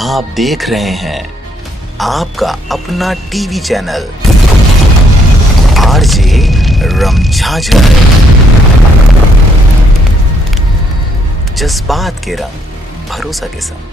आप देख रहे हैं आपका अपना टीवी चैनल आरजे रमझाझर। जज्बात के रंग भरोसा के संग।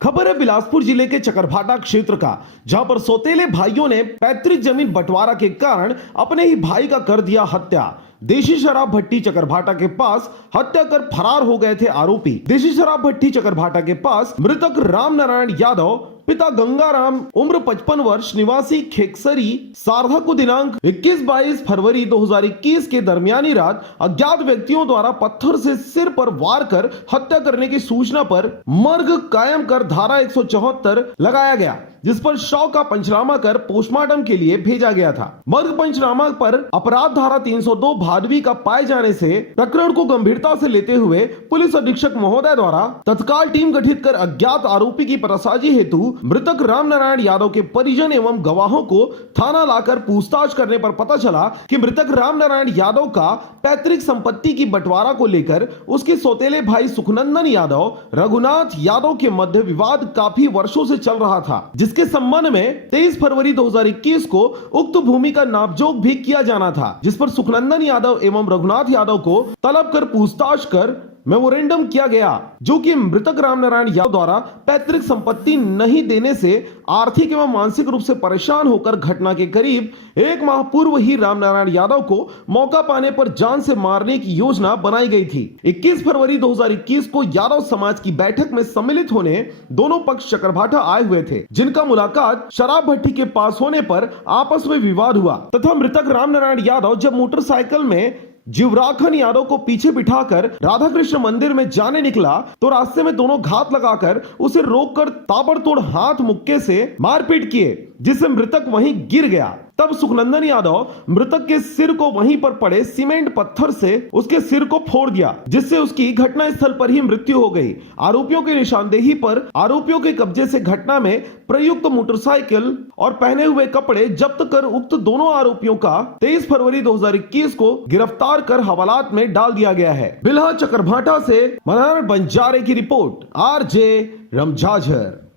खबर है बिलासपुर जिले के चकरभाटा क्षेत्र का, जहां पर सौतेले भाइयों ने पैतृक जमीन बंटवारा के कारण अपने ही भाई का कर दिया हत्या। देशी शराब भट्टी चकरभाटा के पास हत्या कर फरार हो गए थे आरोपी। देशी शराब भट्टी चकरभाटा के पास मृतक राम नारायण यादव पिता गंगाराम उम्र 55 वर्ष निवासी खेकसरी सारधा को दिनांक 21-22 फरवरी 2021 के दरमियानी रात अज्ञात व्यक्तियों द्वारा पत्थर से सिर पर वार कर हत्या करने की सूचना पर मर्ग कायम कर धारा 174 लगाया गया, जिस पर शव का पंचनामा कर पोस्टमार्टम के लिए भेजा गया था। मर्ग पंचनामा पर अपराध धारा 302 भादवी का पाए जाने से प्रकरण को गंभीरता से लेते हुए पुलिस अधीक्षक महोदय द्वारा तत्काल टीम गठित कर अज्ञात आरोपी की पतासाजी हेतु मृतक राम नारायण यादव के परिजन एवं गवाहों को थाना लाकर पूछताछ करने पर पता चला कि मृतक राम नारायण यादव का पैतृक संपत्ति की बंटवारा को लेकर उसके सौतेले भाई सुखनंदन यादव रघुनाथ यादव के मध्य विवाद काफी वर्षों से चल रहा था, जिसके संबंध में 23 फरवरी 2021 को उक्त भूमि का नापजोख भी किया जाना था, जिस पर सुखनंदन यादव एवं रघुनाथ यादव को तलब कर पूछताछ कर मेमोरेंडम किया गया, जो कि मृतक राम नारायण यादव द्वारा पैतृक संपत्ति नहीं देने से आर्थिक एवं मानसिक रूप से परेशान होकर घटना के करीब 1 माह पूर्व ही राम नारायण यादव को मौका पाने पर जान से मारने की योजना बनाई गई थी। 21 फरवरी 2021 को यादव समाज की बैठक में सम्मिलित होने दोनों पक्ष चकरभाटा आए हुए थे, जिनका मुलाकात शराब भट्टी के पास होने पर आपस में विवाद हुआ तथा मृतक राम नारायण यादव जब मोटरसाइकिल में जीवराखन यादव को पीछे बिठाकर राधा कृष्ण मंदिर में जाने निकला तो रास्ते में दोनों घात लगाकर उसे रोककर ताबड़तोड़ हाथ मुक्के से मारपीट किए, जिससे मृतक वहीं गिर गया। तब सुखनंदन यादव मृतक के सिर को वहीं पर पड़े सीमेंट पत्थर से उसके सिर को फोड़ दिया, जिससे उसकी घटना स्थल पर ही मृत्यु हो गई। आरोपियों की निशानदेही पर आरोपियों के कब्जे से घटना में प्रयुक्त मोटरसाइकिल और पहने हुए कपड़े जब्त कर उक्त दोनों आरोपियों का 23 फरवरी 2021 को गिरफ्तार कर हवालात में डाल दिया गया है। बिल्हा चकरभाटा से मनोहर बंजारे की रिपोर्ट, आरजे रमझाझर।